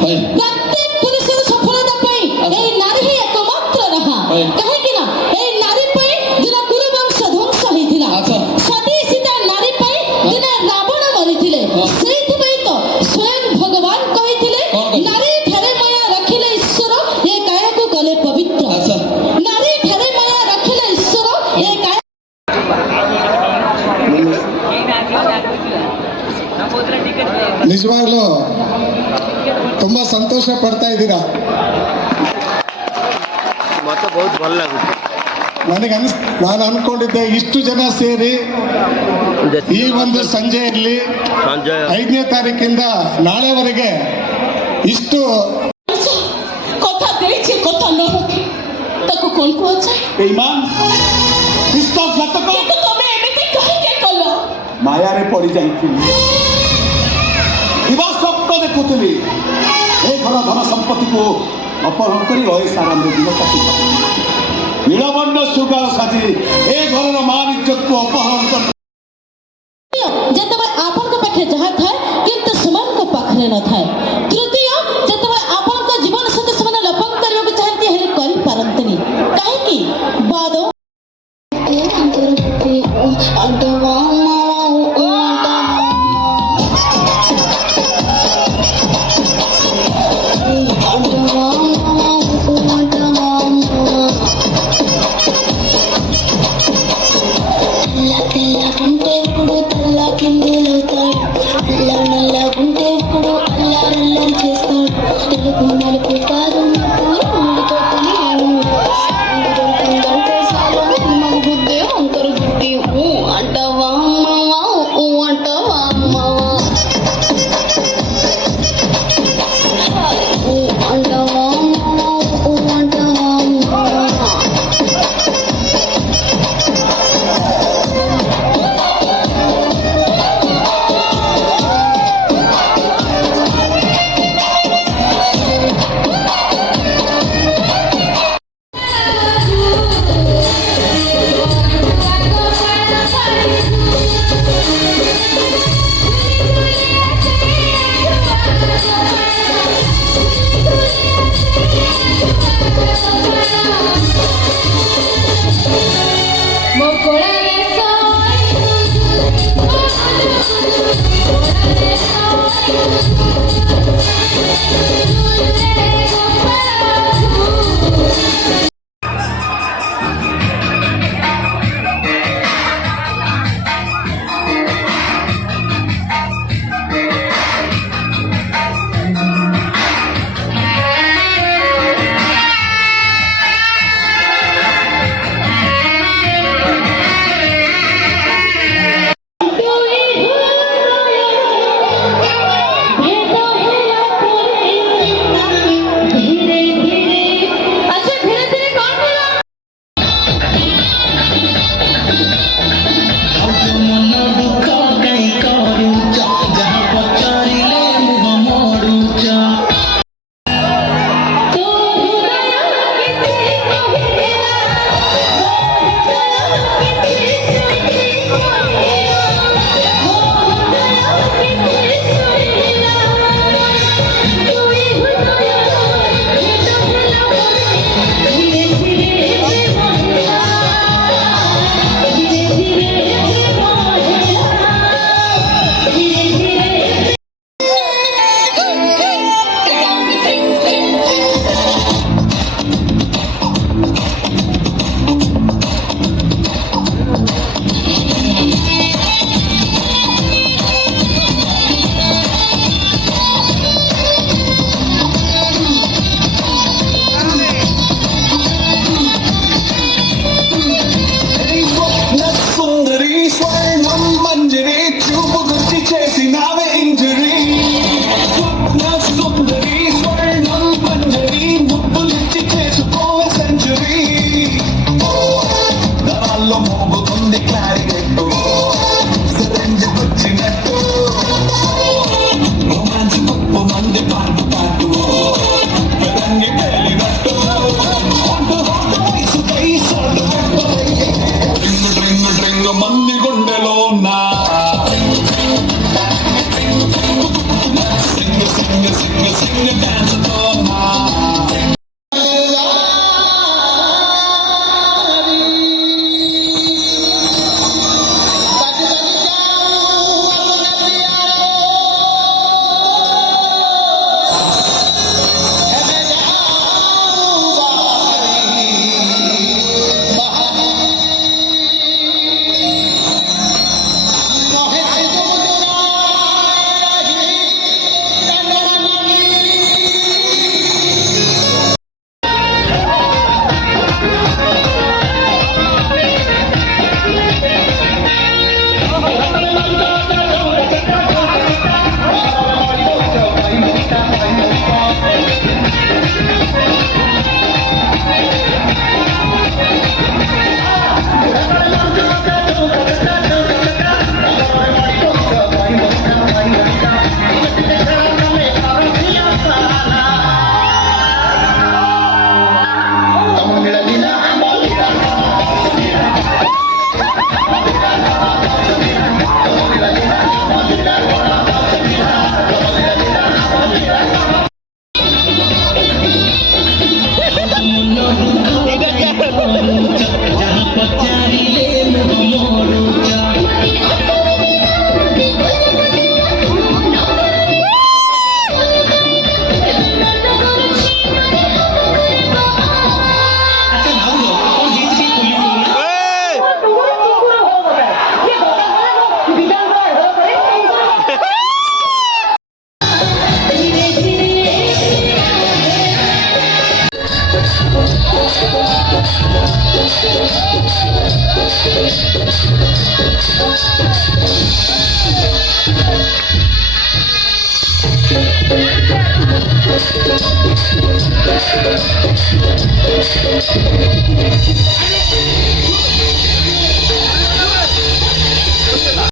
प्रत्येक पुरुषर सफलता पाई ए नारी ही एकमात्र रहा काहे कि ना ए नारी पाई दिन कुरु वंश ध्वंस होइथिला सती सीता नारी पाई दिन रावण मरिथिले सेहि पई तो स्वयं भगवान कहिथिले नारी ठारे माया रखिले ईश्वर ए काया को कले पवित्र नारी ठारे माया रखिले ईश्वर ए काया ನಿಜವಾಗ್ಲೂ ತುಂಬಾ ಸಂತೋಷ ಪಡ್ತಾ ಇದ್ದೀರಾ. ನನಗೆ ನಾನು ಅನ್ಕೊಂಡಿದ್ದೆ ಇಷ್ಟು ಜನ ಸೇರಿ ಈ ಒಂದು ಸಂಜೆಯಲ್ಲಿ 5ನೇ ತಾರೀಕಿಂದ ನಾಳೆವರೆಗೆ ಇಷ್ಟು কথা ଦେଇଛି କଥା ନ ରଖି ତାକୁ କଣ କୁହାଯାଏ? ବେଇମାନ ବିଶ୍ୱାସଘାତକ କିନ୍ତୁ ତମେ ଏମିତି କାହିଁକି କଲ? ମାୟାରେ ପଡ଼ି ଯାଇଥିଲି ଦିବା ସ୍ୱପ୍ନ ଦେଖୁଥିଲି ଏ ଘର ଧନ ସମ୍ପତ୍ତିକୁ ଅପହରଣ କରି ରହସ୍ୟ ଆରାମରେ ଦିନ କାଟିବ ନୀଳବର୍ଣ୍ଣ ଶୃଗାଳ ସାଜି ଏ ଘରର ମାନ ଇଜ୍ଜତକୁ ଅପହରଣ କରି ଯେତେବେଳେ ଆପଣଙ୍କ ପାଖରେ ଯାହା ଥାଏ କିନ୍ତୁ ସେମାନଙ୍କ ପାଖରେ ନଥାଏ। ତୃତୀୟ ଯେତେବେଳେ ଆପଣଙ୍କ ଜୀବନ ସହିତ ସେମାନେ ଲୋପନ କରିବାକୁ ଚାହାନ୍ତି ହେଲେ କରିପାରନ୍ତିନି କାହିଁକି? ବାଦ